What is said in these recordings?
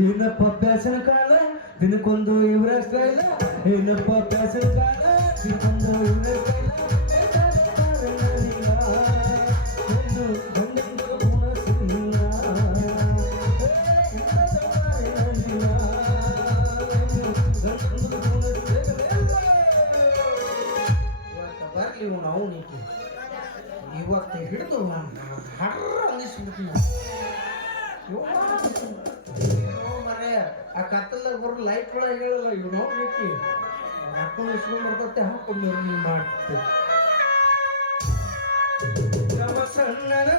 ಏನಪ್ಪ ಪ್ಯಾಸನ ಕಾಲ ದಿನಕ್ಕೊಂದು ಇವರ ಸ್ಟೈಲ ಏನಪ್ಪ ಪ್ಯಾಸನ ಕಾಲ ದಿನಕ್ಕೊಂದು ಇವರ ಸ್ಟೈಲ ಬರ್ಲಿ ನಾವು ನೀತಿ ಇವತ್ತು ಹಿಡಿದು ಹರ್ರ ಅನ್ನಿಸ್ಬಿಟ್ಟು ಮರೆ ಆ ಕತ್ತಲ್ದಾಗ ಬರೋ ಲೈಟ್ ಒಳಗೆ ಹೇಳಲ್ಲ ಇವ್ ನಾವು ನೀತಿ ಹಾಕೊಂಡು ಇಸ್ಕೊಂಡು ಬರ್ತತೆ ಹಾಕೊಂಡು ನೀವು ಮಾಡ್ತೇವೆ ಸಣ್ಣನ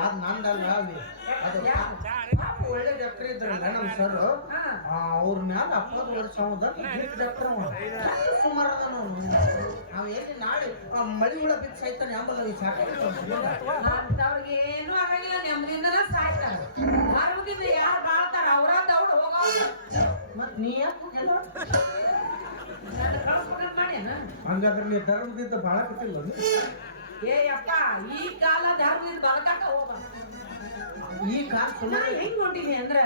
ಅದ್ ನಂದಲ್ಲ ಅದು ಒಳ್ಳೆ ಡಾಕ್ಟರ್ ಇದ್ರಲ್ಲ ನಮ್ ಸರ್ ಅವ್ರ ಮ್ಯಾಲ 70 ವರ್ಷ ಡಾಕ್ಟರ್ ಸುಮಾರು ನಾವ್ ಏನ್ ನಾಳೆ ಮಳಿ ಹುಳ ಬಿದ್ದು ಸಾಯ್ತಾನೆ ಅಂಬಲ್ಲ ಅವ್ರಿಗೆ ಏನು ಆಗಂಗಿಲ್ಲ ನೆಮ್ಮದಿಯಿಂದನ ಸಾಯ್ತಾರ ಆರೋಗ್ಯದಿಂದ ಯಾರು ಬಾಳ್ತಾರ ಅವ್ರ ದೌಡ್ ಹೋಗ ಮತ್ ನೀ ಯಾಕೆ ಹೋಗಿಲ್ಲ ಮಾಡ್ಯಾನ ಹಂಗಾದ್ರೆ ನೀ ಧರ್ಮದಿಂದ ಬಾಳ ಕಟ್ಟಿಲ್ಲ ಏ ಅಪ್ಪ ಈ ಕಾಲ ಧರ್ಮದಿಂದ ಬಲಕಾಕ ಹೋಗ ಈ ಕಾಲ ಹೆಂಗ್ ಹೊಂಟೀನಿ ಅಂದ್ರ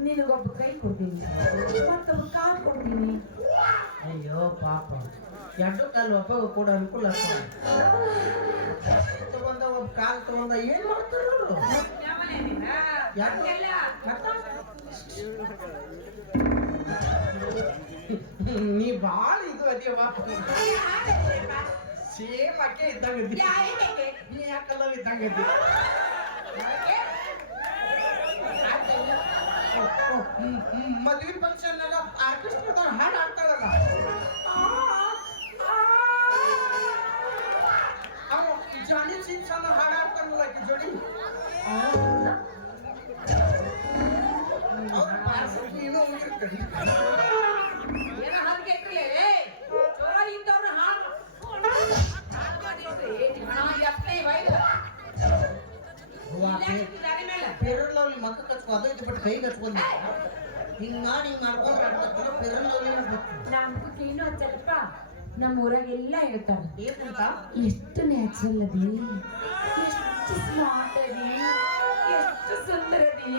ನಿನಗೊಬ್ಬ ಕೈ ಕೊಡ್ತೀನಿ ಮತ್ತೊಬ್ಬ ಕಾಲ್ ಕೊಡ್ತೀನಿ ಅಯ್ಯೋ ಪಾಪ ಎರಡು ಕಾಲು ಒಬ್ಬ ಕೂಡ ಅನುಕೂಲ ತಗೊಂಡ ಒಬ್ಬ ಕಾಲ್ ತಗೊಂಡ ಏನ್ ಮಾಡ್ತಾರ ನೀ ಬಾಳ ಇದು ಅದೇವಾ ಸೇಮ್ ಅಕ್ಕೆ ಇದ್ದಂಗ ನೀ ಯಾಕಲ್ಲ ಇದ್ದಂಗ ಮದ್ವಿ ಫಂಕ್ಷನ್ ಆರ್ಕೆಸ್ಟ್ರಾದವ್ರು ಹಾಡು ಆಡ್ತಾಳಲ್ಲ ಅವ ಜಾನಿ ಸಿನ್ಸನ್ ಹಾಡು ಆಡ್ತಾನಲ್ಲ ಆಕೆ ಜೋಡಿ ಏನೋ ಪೆರಲವ್ಲಿ ಮಕ್ಕ ಕಚ್ಕೊ ಅದು ಇದು ಬಿಟ್ಟು ಕೈ ಕಚ್ಕೊಂಡ ಹಿಂಗ ಹಿಂಗ್ ಮಾಡ್ಕೊಂಡ್ರೆ ಪೆರಲವ್ಲಿ ಏನು ಹಚ್ಚಲ್ಪ ನಮ್ಮ ಊರಾಗೆಲ್ಲ ಹೇಳ್ತಾರ ಏನಂತ ಎಷ್ಟು ನ್ಯಾಚುರಲ್ ಅದಿ ಎಷ್ಟು ಸ್ಮಾರ್ಟ್ ಅದಿ ಎಷ್ಟು ಸುಂದರ ಅದಿ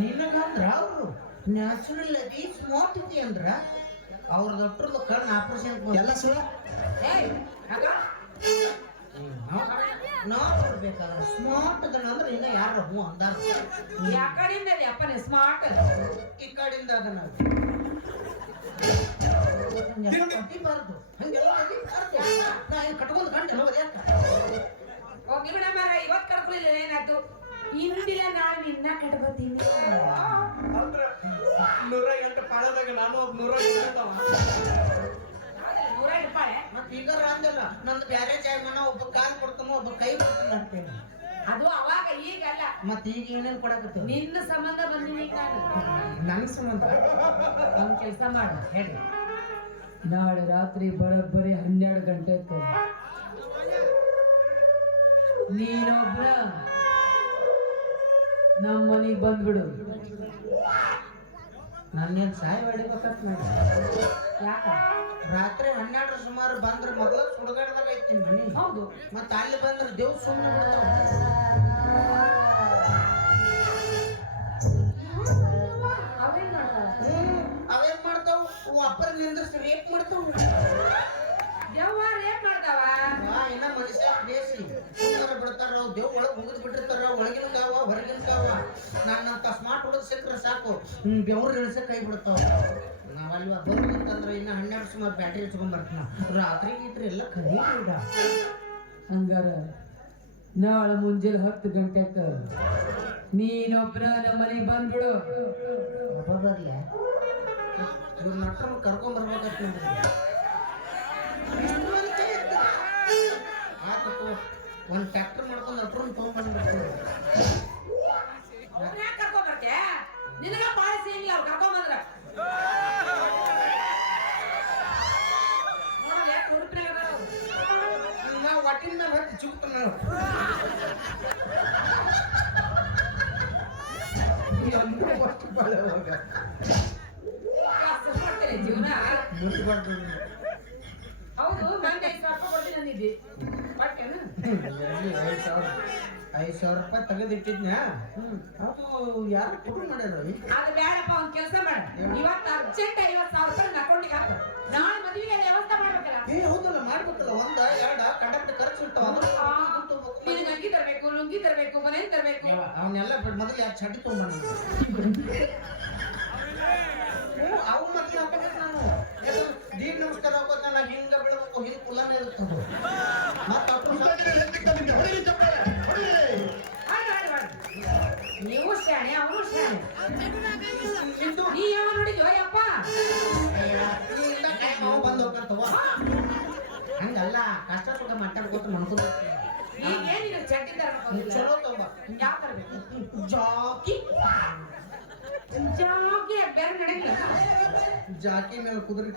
ನಿನಗಂದ್ರ ಅವರು ನ್ಯಾಚುರಲ್ ಅದಿ ಸ್ಮಾರ್ಟ್ ಅದಿ ಅಂದ್ರ ಅವ್ರ ಡಾಕ್ಟರ್ದು ಕಣ್ಣು ಆಪರೇಷನ್ ಎಲ್ಲ ಸುಳ್ಳ ಏಯ್ ಯಾಕ ನಾವು ಕೊಡ್ಬೇಕಾದ್ರೆ ಸ್ಮಾರ್ಟ್ ಅದನ್ನ ಅಂದ್ರೆ ಇನ್ನ ಯಾರು ಹೂ ಅಂದಾರ ಯಾಕಡಿಂದ ಅಪ್ಪ ನೀ ಸ್ಮಾರ್ಟ್ ಈ ಕಡೆಯಿಂದ ಅದನ್ನ ಕಟ್ಟಿಬಾರ್ದು ಹಂಗೆಲ್ಲ ಅದಿಬಾರ್ದು ನಾ ಏನು ಕಟ್ಕೊಂಡು ಗಂಟೆಲ್ಲ ಒದ್ಯಾಕ ಹೋಗ್ಲಿ ಬಿಡ ಮಾರ ಇವತ್ತು ಕಟ್ಕೊಳ್ಳಿಲ್ಲ ಏನಾಯ್ತು ಇಂದಿನ ನಾಳೆ ನಿನ್ನ ಕಟ್ಕೋತೀನಿ ಅಂದ್ರೆ 108 ಪಾಳದಾಗ ನಾನು ಒಬ್ಬ 108 ರೂಪಾಯಿ ಮತ್ತೆ ಈಗ ಅಂದಲ್ಲ ನಂದು ಬ್ಯಾರೆ ಜಾಗನ ಒಬ್ಬ ಕಾಲ್ ಕೊಡ್ತಾನೋ ಒಬ್ಬ ಕೈ ಕೊಡ್ತಾನ ಅಂತೇನೆ ಅದು ಅವಾಗ ಈಗ ಅಲ್ಲ ಮತ್ತೆ ಈಗ ಏನೇನ್ ಕೊಡಕತ್ತ ನಿನ್ನ ಸಂಬಂಧ ಬಂದಿನಿ ನಾನು ನನ್ನ ಸಂಬಂಧ ಒಂದ್ ಕೆಲಸ ಮಾಡು ಹೇಳಿ ನಾಳೆ ರಾತ್ರಿ ಬರೋಬ್ಬರಿ 12 ಗಂಟೆಗೆ ನೀನೊಬ್ರ ನಮ್ಮ ಮನೆಗೆ ಬಂದ್ಬಿಡು ನನ್ನೇನ್ ಸಾಯ ಹೊಡಿಬೇಕಂತ ಮಾಡಿ ಯಾಕ ರಾತ್ರಿ 12 ಸುಮಾರು ಬಂದ್ರೆ ಮೊದಲ ಸುಡಗಾಡ್ದಾಗ ಐತಿ ಮನಿ ಹೌದು ಮತ್ತೆ ಅಲ್ಲಿ ಬಂದ್ರೆ ದೇವ್ ಸುಮ್ಮನೆ ಅವೇನ್ ಮಾಡ್ತಾವ ಅವೇನ್ ಮಾಡ್ತಾವ ಅಪ್ಪರ ನಿಂದ್ರಿಸಿ ರೇಪ್ ಮಾಡ್ತಾವ ದೇವ್ವ ರೇಪ್ ಮಾಡ್ತಾವ ಇನ್ನ ಮನುಷ್ಯ ಬೇಸಿ ಸುಮ್ಮನೆ ಬಿಡ್ತಾರ ದೇವ್ ಒಳಗ್ ಮುಗಿದ್ ಬಿಟ್ಟಿರ್ತಾರ ಒಳಗಿನ ಕಾವ ಹೊರಗಿನ ಕಾವ ನನ್ನಂತ ಸ್ಮಾರ್ಟ್ ಹುಡುಗ ಸಿಕ್ಕರೆ ಸಾಕು ಬೆವ್ರು ಇಳಿಸಿ ಕೈ ಬಿಡ್ತಾವ ನಾವಲ್ವಾ ಬರೋದಂತಂದ್ರೆ ಇನ್ನ 12 ಸುಮಾರು ಬ್ಯಾಟ್ರಿ ಹಚ್ಕೊಂಡ್ ಬರ್ತಾನ ರಾತ್ರಿ ಗೀತ್ರಿ ಎಲ್ಲ ಕರಿ ಹಂಗಾರ ನಾಳೆ ಮುಂಜಾನೆ 10 ಗಂಟೆಕ ನೀನೊಬ್ರ ನಮ್ಮ ಮನೆಗೆ ಬಂದ್ಬಿಡು ಒಬ್ಬ ಬರ್ಲ ಇವ್ರ ನಟ್ರ ಕರ್ಕೊಂಡ್ ಬರ್ಬೇಕಂತ ಆತು ಒಂದ್ ಟ್ರ್ಯಾಕ್ಟರ್ ಮಾಡ್ಕೊಂಡು ನಟ್ರನ್ ತಗೊಂಡ್ಬಂದ್ಬಿಡ್ತೀವಿ ಕರ್ಕೊಂಡ್ ಬರ್ತೀಯ ನಿನಗ ಪಾಲಿಸಿ ಇಲ್ಲ ಅವ್ರು ಕರ್ಕೊಂಡ್ ಬಂದ್ರ ನಾವು ಒಟ್ಟಿನ ಮೇಲೆ ಹತ್ತಿ ಚುಕ್ತ ನಾವು ಜೀವನ ಮುಟ್ಬಾರ್ದು ಹೌದು ನಂಗೆ 5,000 ರೂಪಾಯಿ ಕೊಡ್ತೀನಿ ಅಂದಿದ್ದಿ ಬಟ್ಟೆನ 5,000 ರೂಪಾಯಿ ತೆಗೆದಿಟ್ಟಿದ್ನ ಅದು ಯಾರು ಕೊಡು ಮಾಡ್ಯಾರ ಅದು ಬೇಡಪ್ಪ ಒಂದ್ ಕೆಲಸ ಮಾಡ ಇವತ್ತು ಅರ್ಜೆಂಟ್ 50,000 ರೂಪಾಯಿ ನನ್ನ ಅಕೌಂಟಿಗೆ ಹಾಕು ನಾಳೆ ಮದುವೆಗೆ ವ್ಯವಸ್ಥೆ ಮಾಡ್ಬೇಕಲ್ಲ ಹೌದಲ್ಲ ಮಾಡ್ಬೇಕಲ್ಲ 1 2 ಕಂಡಕ್ಟ್ ಖರ್ಚು ಇರ್ತಾವ ನಿನಗೆ ಅಂಗಿ ತರಬೇಕು ಲುಂಗಿ ತರಬೇಕು ಮನೆ ತರಬೇಕು ಅವನ್ನೆಲ್ಲ ಮೊದಲು ಯಾಕೆ ಚಡ್ಡಿ ತೊಗೊಂಬಂದ ಅವು ಮತ್ತೆ ಹಾಕೋಬೇಕು ನಾನು ದೀಡ್ ನಮಸ್ಕಾರ ಹಾಕೋದು ನಾನು ಹಿಂಗ ಬೀಳ್ಬೇಕು ಇದು ಕುಲಾನೇ ಇರ್ತದೆ ನೀವು ಶಾಣೆ ಅವರು ಶಾಣೆ ನೀ ಯಾವ ನೋಡಿದ್ಯೋ ಯಪ್ಪ ನಾವು ಬಂದು ಹೋಗ್ತವ ಹಂಗಲ್ಲ ಕಷ್ಟ ಸುಖ ಮಾತಾಡ್ಕೊತ ಮನ್ಕೊಂಡು ಈಗೇನಿಲ್ಲ ಚಡ್ಡಿ ತರಬೇಕು ಚಲೋ ತಗೊಂಬ ಯಾವ ತರಬೇಕು ಜಾಕಿ ಜಾಗಿ ಬೇರೆ ನಡೆಯಲ್ಲ ಜಾಕಿ ಮೇಲೆ ಕುದುರೆ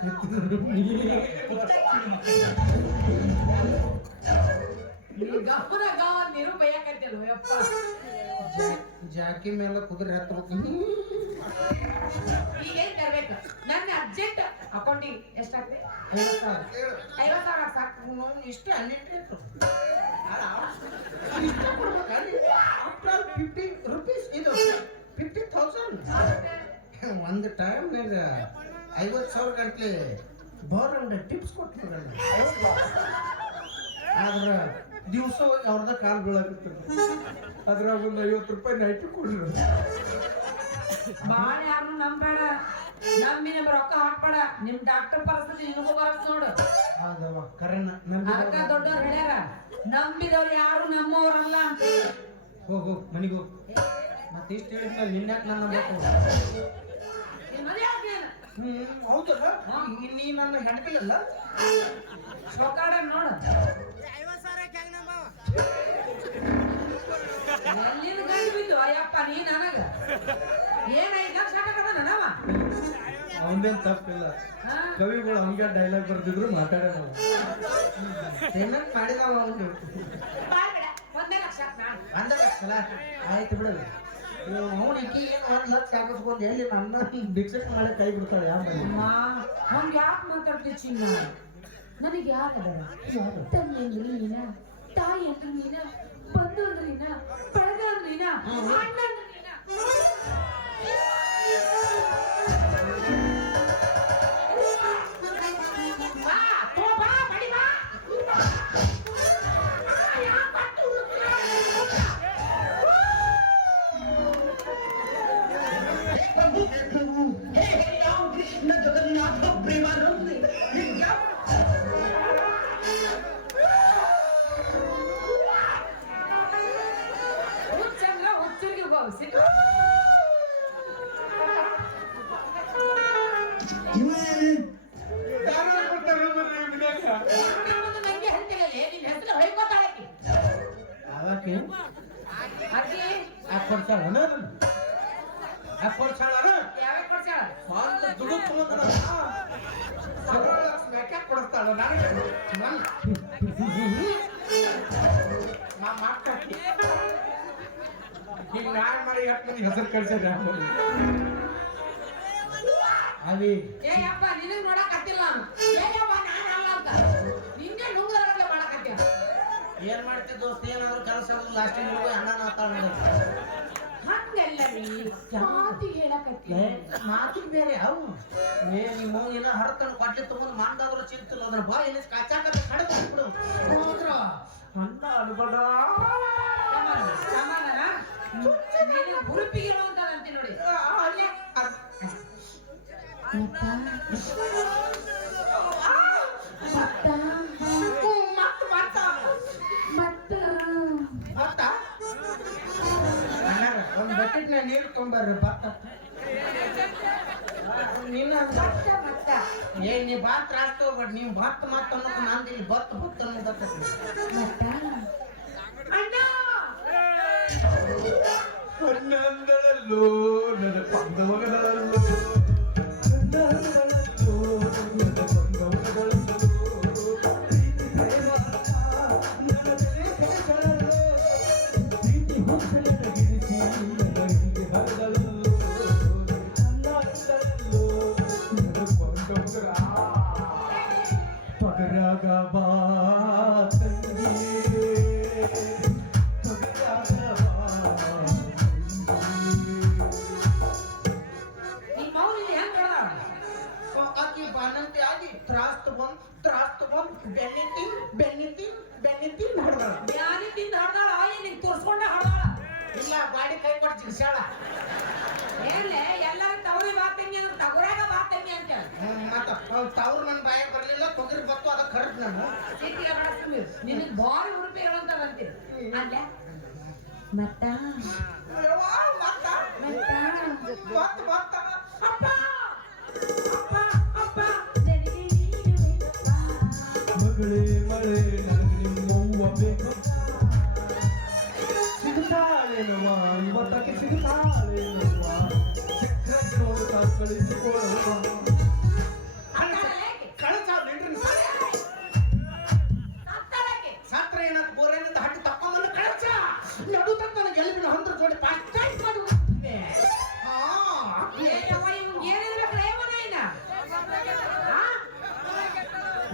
ಗಮನ ಗಾವ ನೀರು ಬೈಯಾಕತ್ತಲ್ಲ ಯಪ್ಪ ಜಾಕಿ ಮೇಲೆ ಕುದುರೆ ಹತ್ತಬೇಕು ಈಗೇನ್ ತರ್ಬೇಕು ನನ್ನ ಅರ್ಜೆಂಟ್ ಅಕೌಂಟಿಗೆ ಎಷ್ಟಾಗ್ತದೆ 50,000 ಸಾಕು ಇಷ್ಟ ಅನ್ಲಿಮಿಟೆಡ್ ₹50 ಇದು 50,000 ಒಂದು ಟೈಮ್ನಾಗ 50,000 ಗಂಟ್ಲೆ ಬೋರ್ ಟಿಪ್ಸ್ ಕೊಟ್ಟು ಆದ್ರ ದಿವಸ ಅವ್ರದ ಕಾಲ್ ಬೀಳಾಗುತ್ತದೆ ಅದ್ರಾಗ ಒಂದು 50 ರೂಪಾಯಿ ನೈಟ್ ಕೊಡ್ರಿ ಬಾಳ ಯಾರು ನಂಬೇಡ ನಂಬಿ ನಮ್ಮ ರೊಕ್ಕ ಹಾಕ್ಬೇಡ ನಿಮ್ ಡಾಕ್ಟರ್ ಪರಿಸ್ಥಿತಿ ನಿನಗೂ ಬರತ್ ನೋಡು ಹೌದವ ಕರೆನ ಅದಕ್ಕ ದೊಡ್ಡವ್ರು ಹೇಳ್ಯಾರ ನಂಬಿದವ್ರು ಯಾರು ನಮ್ಮವ್ರಲ್ಲ ಅಂತ ಹೋಗು ಮನಿಗೆ ಹೋಗು ಮತ್ತೆ ಇಷ್ಟು ಹೇಳಿದ್ಮೇಲೆ ನಿನ್ಯಾಕ ನನ್ನ ಬೇಕು ನಿನ್ ಮದ್ವೆ ಆಗ್ನೇನ ಹೌದಲ್ಲ ನೀ ನನ್ನ ಹೆಣ್ಕಲ್ಲ ಸೊಕಾಡ ನೋಡು ಎಲ್ಲಿಂದ ಗಂಡು ಬಿದ್ದು ಅಯ್ಯಪ್ಪ ನೀ ನನಗ ಏನ 5 ಲಕ್ಷ ಹಾಕದ ನಾವ ಅವನೇನ್ ತಪ್ಪಿಲ್ಲ ಕವಿಗಳು ಹಂಗೆ ಡೈಲಾಗ್ ಬರ್ದಿದ್ರು ಮಾತಾಡೋಣ ಪೇಮೆಂಟ್ ಮಾಡಿದವ ಅವನು ಬಾಳ್ಬೇಡ 1 ಲಕ್ಷ ನಾನು 1 ಲಕ್ಷ ಅಲ್ಲ ಆಯ್ತು ಬಿಡಲ್ಲ ಅವನು ಈಕಿ ಏನು 1 ಲಕ್ಷ ಹಾಕಿಸ್ಕೊಂಡು ಎಲ್ಲಿ ನನ್ನ ಭಿಕ್ಷಕ್ ಮಾಡಿ ಕೈ ಬಿಡ್ತಾಳೆ ಯಾವ ಹಂಗ ಯಾಕೆ ಮಾತಾಡ್ತೀವಿ ಚಿನ್ನ ನನಗೆ ಯಾಕದ ತಂದೆ ಅಂದ್ರೆ ನೀನ ತಾಯಿ ಅಂದ್ರೆ ನೀನ ಬಂಧು ಅಂದ್ರೆ ನೀನ ಬೆಳೆದ ಅಂದ್ರೆ ನೀನ ಅಣ್ಣ ಅಂದ್ರೆ ನೀನ ಬಾ ಬಡಿ ಬಾ ಆಕಿ ಅಕ್ಕಿ ಕೊಡ್ತಾಳ ಕೊಡ್ತಾಳ ಯಾವ ಕೊಡ್ಸಾಳ ಸ್ವಂತ ದುಡುಕ್ ಯಾಕೆ ಕೊಡಿಸ್ತಾಳ ನನಗೆ ನಾ ಮಾಡ್ತಾಕಿ ಈಗ ನಾನ್ ಮಾಡಿ ಮಂದಿ ಹೆಸರು ಕಳ್ಸಿದ್ರೆ ಅವಿ ಏ ಅಪ್ಪ ನಿನಗ್ ನೋಡಕ್ ಹತ್ತಿಲ್ಲ ನಾನು ಏಯಪ್ಪ ನಾನು ಅಲ್ಲ ಅಂತ ನಿನ್ನೆ ನುಂಗರಗಡೆ ಮಾಡಕತ್ತೀಯ ಏನ್ ಮಾಡ್ತಿದ್ದ ದೋಸ್ತ ಏನಾದ್ರು ಕೆಲಸ ಲಾಸ್ಟ್ ಅಣ್ಣ ನಾತಾಳ ಹಂಗಲ್ಲ ನೀ ಮಾತಿಗೆ ಹೇಳಕತ್ತೀಯ ಮಾತಿಗೆ ಬೇರೆ ಅವು ಏ ನಿಮ್ಮ ಮೌನಿನ ಹರತನ ಕೊಡ್ಲಿ ತಗೊಂಡು ಮಾಡ್ದಾದ್ರು ಚಿಂತಿಲ್ಲ ಅದನ್ನ ಬಾ ಏನಿಸ್ ಕಾಚಾಕತ್ತೆ ಕಡದು ಬಿಡು ಹೋದ್ರ ಅಣ್ಣ ಅನ್ಬೇಡ ಸಮಾಧಾನ ನೀನು ಹುರುಪಿಗೆ ಇರುವಂತದಂತೆ ನೋಡಿ ಒಂದು ಬಕೆಟ್ ನ ನೀರು ತೊಂಬರ್ರಿ ಭತ್ತ ಏ ನೀ ಬಾತ್ ತ್ರಾಸ್ ತಗೋಬೇಡ ನೀವು ಭತ್ತ ಮತ್ತ ಅನ್ನೋದು ನಂದು ಇಲ್ಲಿ ಭತ್ತ ಭತ್ತ ಅನ್ನೋದಕ್ಕೆ ಕಣ್ಣಂಗಳಲ್ಲೋ ನನ್ನ ಪಂದವಗಳಲ್ಲೋ ಕಣ್ಣಂಗಳಲ್ಲೋ ನನ್ನ ಪಂದವಗಳಲ್ಲೋ ಪ್ರೀತಿ ಪ್ರೇಮಾತ ನನ್ನ ತಲೆ ಕೆಳಗಳಲ್ಲೋ ಪ್ರೀತಿ ಹೊಸಲಗಿರಿಸಿ ನನ್ನ ಹಿಂದೆ ಹರದಲ್ಲೋ ಕಣ್ಣಂಗಳಲ್ಲೋ ನನ್ನ ಪಂದವಗಳ ಪಗರಾಗ ಬಾ ತಂಗಿಯೇ ಬಾನಂತೆ ಆಗಿ ತ್ರಾಸ್ ತಗೊಂಡ್ ಬೆನ್ನಿತಿ ನಡ್ದಾಳ ಯಾರಿ ತಿಂದ ಹಡ್ದಾಳ ನಿನ್ ತೋರ್ಸ್ಕೊಂಡ ಹಡ್ದಾಳ ಇಲ್ಲ ಗಾಡಿ ಕೈ ಕೊಟ್ಟು ಜಿಗ್ಸಾಳ ಏನ್ಲೆ ಎಲ್ಲಾರು ತವರಿ ಬಾತಂಗಿ ಅಂದ್ರೆ ತಗೊರಾಗ ಬಾತಂಗಿ ಅಂತ ಮತ್ತ ತವ್ರು ನನ್ನ ಬಾಯಾಗ ಬರ್ಲಿಲ್ಲ ತೊಗರಿ ಬತ್ತು ಅದಕ್ಕೆ ಕರೆದ್ ನಾನು ಸಿಟಿಗೆ ಬಡಸ್ತೀನಿ ನಿನಗೆ ಭಾರಿ ಉಡುಪಿ ಹೇಳಂತದಂತೆ ಅಲ್ಲ ಮತ್ತ ಮತ್ತ ಅಪ್ಪ ಮಗಳೇ ಮಳೆ ನನಗೆ ನಿಮ್ಮವ್ವ ಬೇಕು ಸಿಗುತ್ತಾಳೇನವ್ವ ಇವತ್ತಕ್ಕೆ ಸಿಗುತ್ತಾಳೇನವ್ವ ಸಿಕ್ಕ ನೋಡುತ್ತಾ ಕಳಿಸಿಕೊಡುವ ಸಾತ್ರ ಏನಾದ್ರು ಬೋರೇನಿಂದ ಹಟ್ಟಿ ತಕ್ಕೊಂಬಂದು ಕಳಸ ನಡುತ್ತ ನನಗೆ ಎಲ್ಲಿ ಬಿಡು ಹೊಂದ್ರ ಜೋಡಿ ಪಾಸ್ಟ್ ಮಾಡು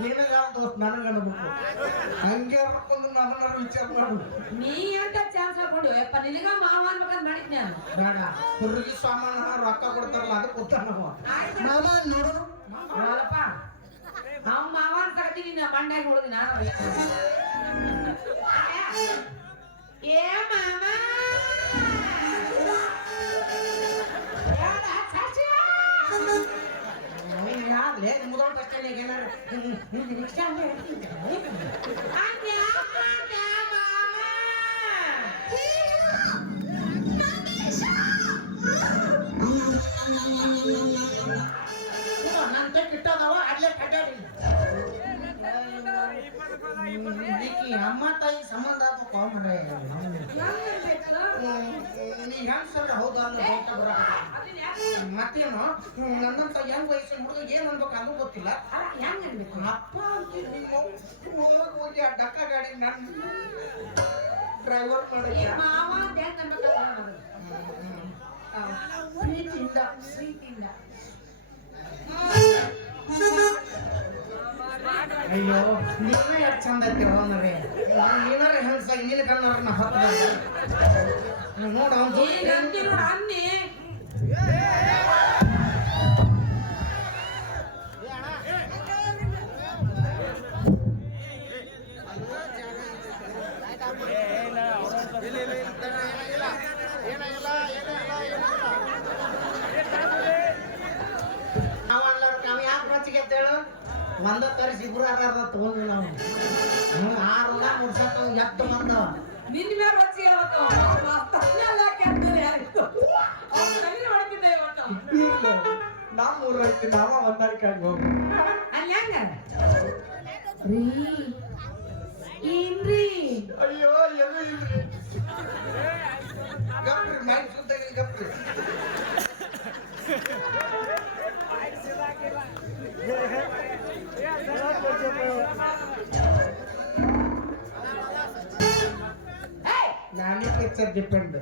ನಿನಗ ದೋಸ್ತ್ ನನಗ ಅನ್ಬೇಕು ಹಂಗೆ ಹಾಕೊಂಡು ನನ್ನ ವಿಚಾರ ಮಾಡು ನೀ ಅಂತ ಚಾನ್ಸ್ ಹಾಕೊಂಡು ಯಪ್ಪ ನಿನಗ ಮಾವ ಅನ್ಬೇಕಂತ ಮಾಡಿದ್ನಿ ನಾನು ಬೇಡ ಹುಡುಗಿ ಸಾಮಾನ ರೊಕ್ಕ ಕೊಡ್ತಾರಲ್ಲ ಅದಕ್ಕೆ ಕೊಡ್ತಾನ ಮಾಮ ನೋಡು ನೋಡಪ್ಪ ನಾವು ಮಾವ ಅಂತ ಕರ್ತೀನಿ ನಾ ಮಂಡ್ಯಾಗ ಹೋಳಿಗೆ ನಾನು ಏ ಮಾಮ ಆಗ್ಲೇ ಮುದೋಳ ಬಸ್ ಸ್ಟ್ಯಾಂಡ್ ಏನಾರು ನೆಕ್ಸ್ಟ್ ನನ್ನ ಕಿಟ್ಟದವ ಅಲ್ಲೇ ಕಡ್ಡಾಡಿ ಅಮ್ಮ ತಾಯಿ ಸಂಬಂಧ ಆಗ್ಬೇಕು ಮಾಡ್ರೆ ನೀ ಹೆಂಗ್ ಸರ್ ಹೌದಲ್ಲ ಮತ್ತೇನು ನನ್ನಂತ ಹೆಂಗ್ ವಯಸ್ಸಿನ ಹುಡುಗ ಏನ್ ಅನ್ಬೇಕು ಅದು ಗೊತ್ತಿಲ್ಲ ಹೆಂಗ್ ಅನ್ಬೇಕು ಅಪ್ಪ ಅಂತ ನಿಮ್ಮ ಹೋಗಿ ಆ ಡಕ್ಕ ಗಾಡಿ ನನ್ನ ಡ್ರೈವರ್ ಮಾಡಿ ಮಾವ ಅಂತ ಹೆಂಗ್ ಅನ್ಬೇಕು ಪ್ರೀತಿಯಿಂದ ಅಯ್ಯೋ ನೀವೇ ಎಷ್ಟು ಚಂದ ಐತಿ ಅವನರೇ ನೀನಾರ ಹೆಂಗಸಾಗಿ ನೀನು ಕನ್ನಡ ಹತ್ತ ನೋಡ ಅನ್ನಿ ಒಂದ ತರಿಸಿ ಇಬ್ರು ಅರ್ಧ ತಗೊಂಡು ನಾವು 6 ಮುಡ್ಸಕ್ಕ ಎದ್ದು ಬಂದವ ನಿನ್ನ ಮೇಲೆ వచ్చి ನಾ 3 ಐತಿ ನಾವ ಹೊಂದಾಣಿಕೆ ಆಗಿ ಹೋಗು ಅಲ್ಲಿ ಹೆಂಗ ರೀ ಏನ್ರಿ ಅಯ್ಯೋ ಏನು ಇಲ್ರಿ ಗಪ್ರಿ ಮೈಕ್ ಸುತ್ತಾಗಿ ಗಪ್ರಿ ನಾನೇ ಪಿಕ್ಚರ್ ಡಿಪೆಂಡ್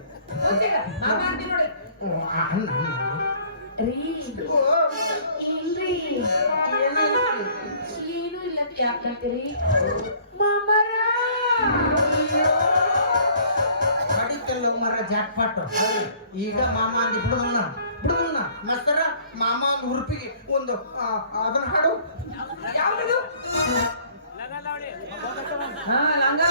ಮಾಮ ಅಂತಿ ನೋಡಿ ಅಣ್ಣ ರೀ ಏನ್ರಿ ಏನು ಇಲ್ಲ ಅಂತ ಯಾಕಂತೀರಿ ಮಾಮರ ಕಡಿತಲ್ಲ ಮರ ಜಾಕ್ಪಾಟ್ ಈಗ ಮಾಮ ಅಂದಿ ಬಿಡುದನ್ನ ಮಸ್ತರ ಮಾಮ ಒಂದು ಹುರುಪಿಗೆ ಒಂದು ಅದನ್ನ ಹಾಡು ಯಾವ್ದು ಹಾ ಲಂಗ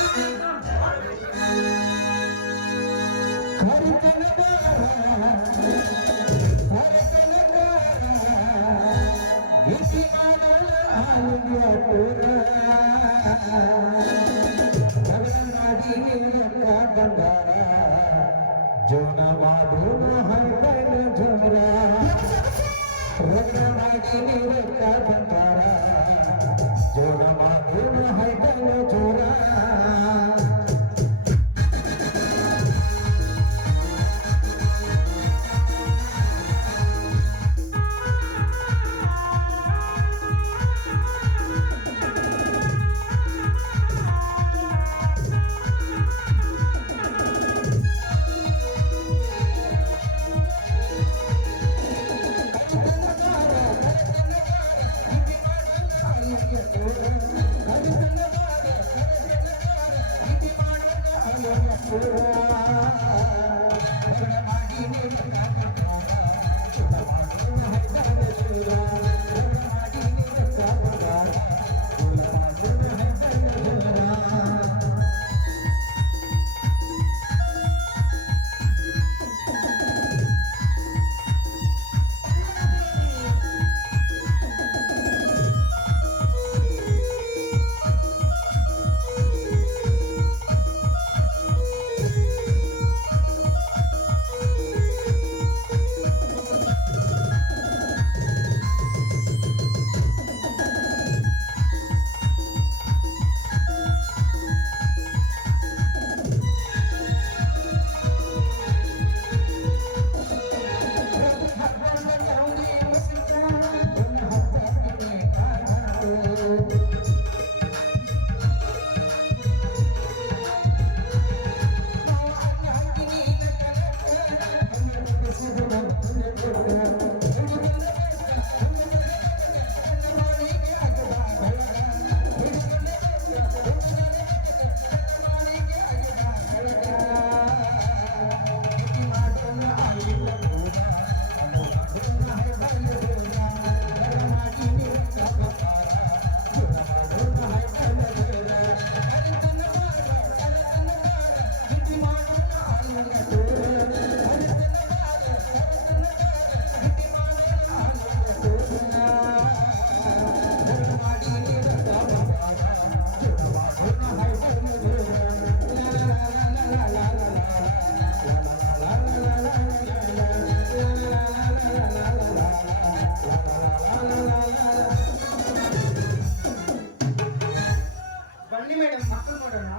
ಬನ್ನಿ ಮೇಡಮ್ ಮಕ್ಕಳು ನೋಡೋಣ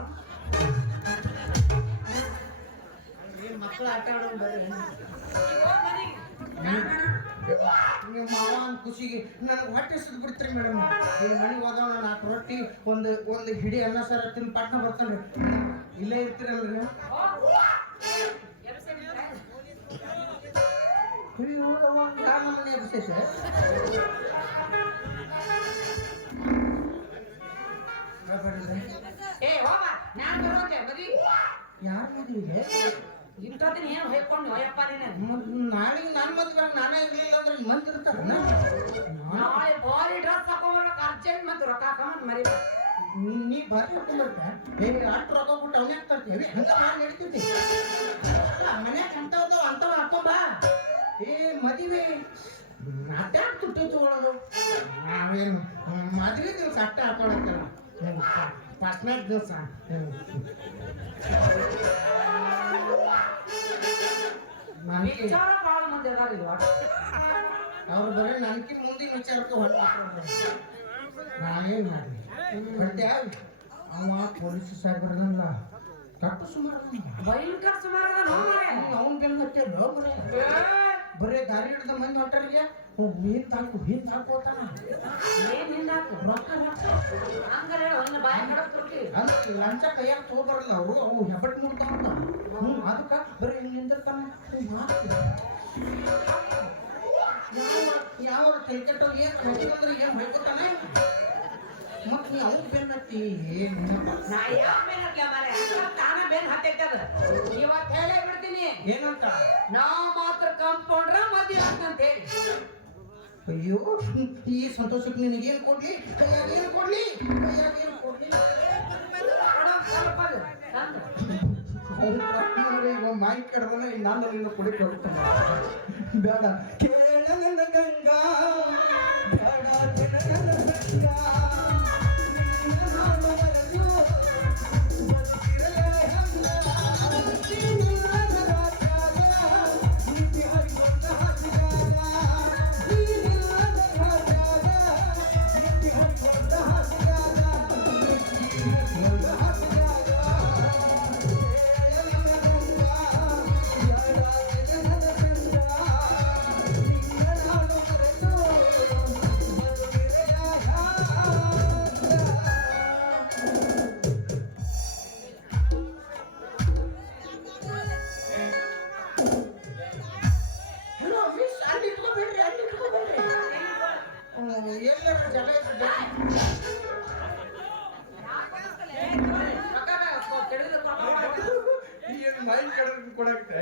ಮಕ್ಕಳು ಆಟ ಆಡೋದು ಬರ್ರಿ ನಿಮ್ಮ ಮಾವ ಅಂತ ಖುಷಿಗೆ ನನಗೆ ಹೊಟ್ಟೆ ಸುದ್ದು ಬಿಡ್ತೀರಿ ಮೇಡಮ್ ಈ ಮನೆಗೆ ಹೋದವ 4 ರೊಟ್ಟಿ ಒಂದು ಹಿಡಿ ಅನ್ನ ಸಾರ ತಿಂದು ಪಟ್ನ ಬರ್ತಾನೆ ಇಲ್ಲೇ ಇರ್ತೀರಲ್ರಿ ಮನೆ ವಿಶೇಷ ಏ ಹೋಗ ನಾನು ಬರೋದೆ ಮದಿ ಯಾರ ಮದುವೆಗೆ ಇಂಥದ್ದನ್ನ ಏನು ಹೇಳ್ಕೊಂಡು ಹೋಯಪ್ಪ ನೀನು ನಾಳೆಗೆ ನಾನು ಮದುವೆ ನಾನೇ ಇರ್ಲಿಲ್ಲ ಅಂದ್ರೆ ಮಂದಿ ಇರ್ತಾರ ನಾಳೆ ಬಾರಿ ಡ್ರೆಸ್ ಹಾಕೊಂಡ್ಬರ್ಬೇಕು ಅರ್ಜೆಂಟ್ ಮತ್ತು ರೊಕ್ಕ ಹಾಕೊಂಡ್ ಮರಿ ನೀ ಬಾರಿ ಹಾಕೊಂಡ್ಬರ್ತೆ ಅಷ್ಟು ರೊಕ್ಕ ಕೊಟ್ಟು ಅವನೇ ತರ್ತೀವಿ ಹಂಗ ಮಾಡಿ ನಡೀತೈತಿ ಮನ್ಯಾಗ ಅಂತವ್ ಹಾಕೊಂಬ ಏ ಮದುವೆ ಅಟ್ಯಾಕ್ ತುಟ್ಟಿ ತಗೊಳ್ಳೋದು ನಾವೇನು ಮದುವೆ ದಿವಸ ಅಟ್ಟ ಹಾಕೊಳತ್ತಲ್ಲ ಫಸ್ಟ್ನೇಟ್ ದಿವಸ ವಿಚಾರ ಭಾಳ ಮಂದಿ ಅದಾರ ಇಲ್ವಾ ಅವ್ರು ಬರೀ ನನಗೆ ಮುಂದಿನ ವಿಚಾರಕ್ಕೆ ಹೊರಟಾರ ನಾವೇನ್ ಮಾಡಿ ಬರ್ತೇ ಅವ ಪೊಲೀಸ್ ಸಾಹೇಬ್ರಲ್ಲ ಕಟ್ಟು ಸುಮಾರು ಭಯಂಕರ ಸುಮಾರು ಅದ ನೋಡ್ರೆ ಅವನ್ ಬೆಲ್ ಮತ್ತೆ ಬರೇ ದಾರಿ ಹಿಡ್ದ ಮಂದಿ ಹೊಂಟರಿಗೆ ಹಿಂದ್ ಹಾಕೋತಾನ ಏನ್ ಹಿಂದಾಕು ರೊಕ್ಕ ಹಂಗಾರೆ ಒಂದು ಬಾಯ ಕಡಕ್ಬಿಡ್ತಿ ಅಂದ್ರೆ ಲಂಚ ಕೈಯಾಗ ತಗೋಬಾರಲ್ಲ ಅವರು ಅವು ಹೆಬ್ಬಟ್ ಮುಡ್ತಾವಂತ ಅದಕ್ಕ ಬರೀ ಹಿಂಗ್ ನಿಂದಿರ್ತಾನ ಯಾವ ಕೈಕಟ್ಟವ್ ಏನ್ ಅಂದ್ರೆ ಏನ್ ಹೊಯ್ಕೋತಾನೆ ಮತ್ ನೀ ಅವ್ನ್ ಬೆನ್ನತ್ತಿ ನಾ ಯಾವ ಬೆನ್ ಹತ್ಲ ಮಾರೆ ತಾನ ಬೆನ್ ಹತ್ತಿಟ್ಟದ ಇವತ್ತು ಹೇಳೇ ಬಿಡ್ತೀನಿ ಏನಂತ ನಾ ಮಾತ್ರ ಕಂಪೌಂಡ್ರ ಮದ್ವೆ ಆಗ್ತಂತ ಹೇಳಿ ಅಯ್ಯೋ ಈ ಸಂತೋಷಕ್ಕೆ ನಿನಗೇನ್ ಕೊಡ್ಲಿ ಕೈಯಾಗ ಏನ್ ಕೊಡ್ಲಿ ಕೈಯಾಗ ಏನ್ ಕೊಡ್ಲಿ ಈಗ ಮಾಯಿ ಕಡ್ದನ ನಾನು ನಿನ್ನ ಕುಡಿ ಕೊಡ್ತಾನೆ ಬೇಡ ಕೇಳ ನನ್ನ ಗಂಗಾ ಬೇಡ ನನ್ನ ಗಂಗಾ ಮೈಂಡ್ ಕಡೆ ಕೊಡಕ್ಕೆ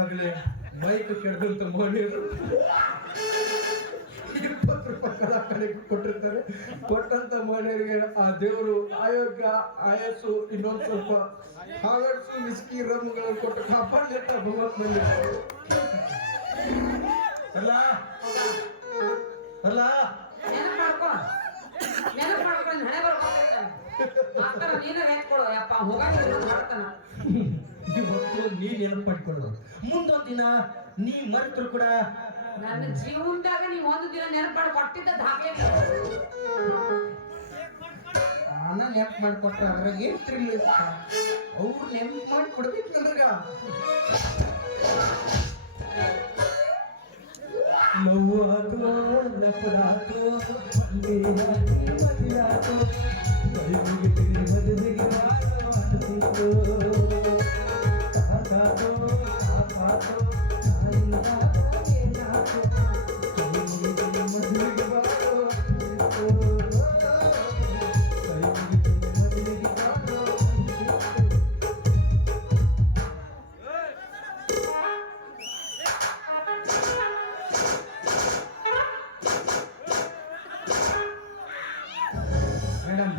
ಆಗ್ಲೇ ಬೈಕ್ ಕೆಡದಂತ ಮನೆಯವರು 20 ರೂಪಾಯಿ ಕಲ ಕಡೆ ಕೊಟ್ಟಿರ್ತಾರೆ ಕೊಟ್ಟಂತ ಮನೆಯವರಿಗೆ ಆ ದೇವರು ಆಯೋಗ್ಯ ಆಯಸ್ಸು ಇನ್ನೊಂದು ಸ್ವಲ್ಪ ಹಾಗಡ್ಸು ಮಿಸ್ಕಿ ರಮ್ಗಳನ್ನು ಕೊಟ್ಟು ಕಾಪಾಡ್ಲಿಟ್ಟ ಭಗವತ್ ಬಂದಿದ್ದಾರೆ ಅಲ್ಲ ಅಲ್ಲ ನೆನಪು ಮಾಡ್ಕೊಂಡು ಹಣೆ ಬರ್ತಾನ ನೀನ ನೆನ್ಕೊಡು ಯಪ್ಪ ಹೋಗಾಡಿ ಹಾಡ್ತಾನ ಇವತ್ತು ನೀ ನೆನಪು ಮಾಡ್ಕೊಳ್ಳು ಮುಂದೊಂದ್ ದಿನ ನೀ ಮರೆತರು ಕೂಡ ನನ್ನ ಜೀವನದಾಗ ನೀವು ಒಂದು ದಿನ ನೆನಪು ಮಾಡಿ ಕೊಟ್ಟಿದ್ದ ದಾಖಲೆ ನಾನ ನೆನಪು ಮಾಡಿಕೊಟ್ರೆ ಅದ್ರಾಗ ಏನ್ ತಿರ್ಲಿ ಅವ್ರು ನೆನಪು ಮಾಡಿ ಕೊಡ್ಬೇಕು ನನಗ ನೋವು ಹಾಕೋ ಲಪಡಾಕೋ ಮದಿಯಾಕೋ ಮದುವೆಗೆ ಮಾಡ್ತಿತ್ತು ಕಾಕಾಕೋ ಕಾಕಾಕೋ ಮದುವೆಗೆ ಬಾರೋ ಮದುವೆಗೆ ಬಾರೋ ಮೇಡಮ್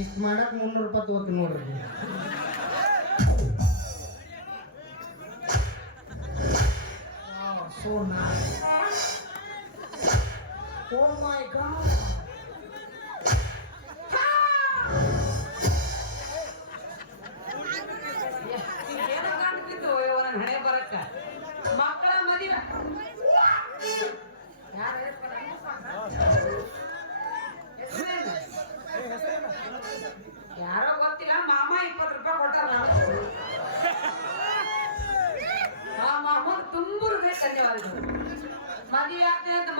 ಇಷ್ಟು ಮಾಡಕ್ 300 ರೂಪಾಯಿ ತಗೋತೀನಿ ನೋಡ್ರಿ so nice oh my god ಏನೋ ಕಾಣ್ತಿತ್ತು ನನ್ನ ಹಣೆ ಬರಕ್ಕ ಮಕ್ಕಳ ಮದಿವೆ ಯಾರೋ ಗೊತ್ತಿಲ್ಲ ಮಾಮ 20 ರೂಪಾಯಿ ಕೊಟ್ಟಾರ ಆ ಮಾಮ ತುಂಬ ಧನ್ಯವಾದಗಳು ಮದುವೆ ಆಗ್ತದೆ ಅಂತ